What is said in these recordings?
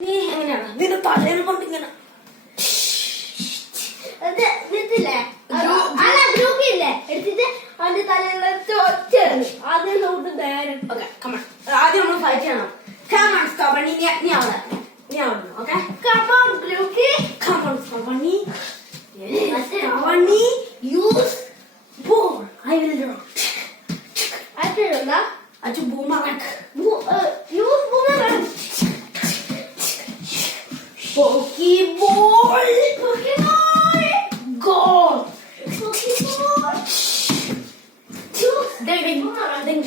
നീ എങ്ങനെയാണ് നിന്റെ തലേനെ കൊണ്ട് ഇങ്ങനെ ഗ്രൂപ്പില്ലേ എടുത്തിട്ട് അവന്റെ തലയിലുള്ള ആദ്യം നോട്ട് നേരം. ആദ്യം നമ്മൾ ഫൈറ്റ് ചെയ്യണം. Come on, Stubborny. നീ അവിടെ okay. Come on, Grookey. Come on, Stubborny. Stubborny, use ball. I will draw. Achu boomerang. Use boomerang. Pokeball. Goal. Ding.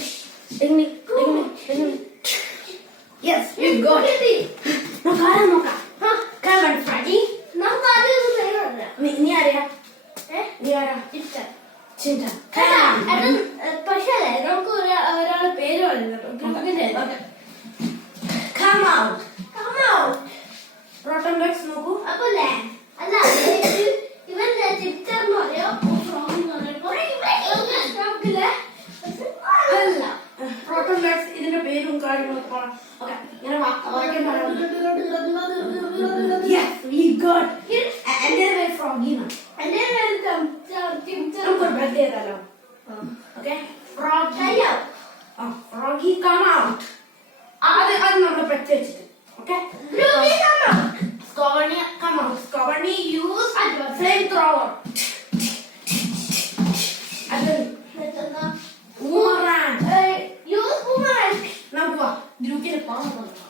Yes, you got it. നോക്കാം. Come on, Freddy. നീ ആരെയാ? ചിന്തൻ. പക്ഷേ നമുക്ക് ഒരാളെ പേര് പറയുന്നുണ്ടോ? Come out. Rotten Rex നോക്കൂ. അപ്പൊ അല്ല ഇവന്റെ ചിപ്റ്റർന്ന് പറയോ അല്ല Rotten Rex ഇതിന്റെ പേരും കാര്യങ്ങളും പറയാം. ഓക്കെ ഇങ്ങനെ വാക്യം പറയാം. Yes, we got it. എന്റെ പേര് Froggy ആണ്. എന്റെ നമുക്ക് ബ്രെഡ് ചെയ്താലോ? Okay Froggy. Froggy come out. അത് നമ്മൾ പെറ്റ് വെച്ചിട്ട് okay. Stubborny come out. Stubborny use flamethrower. Boomerang. use boomerang. നമുക്ക് ഗ്രൂപ്പിൽ പോകാം.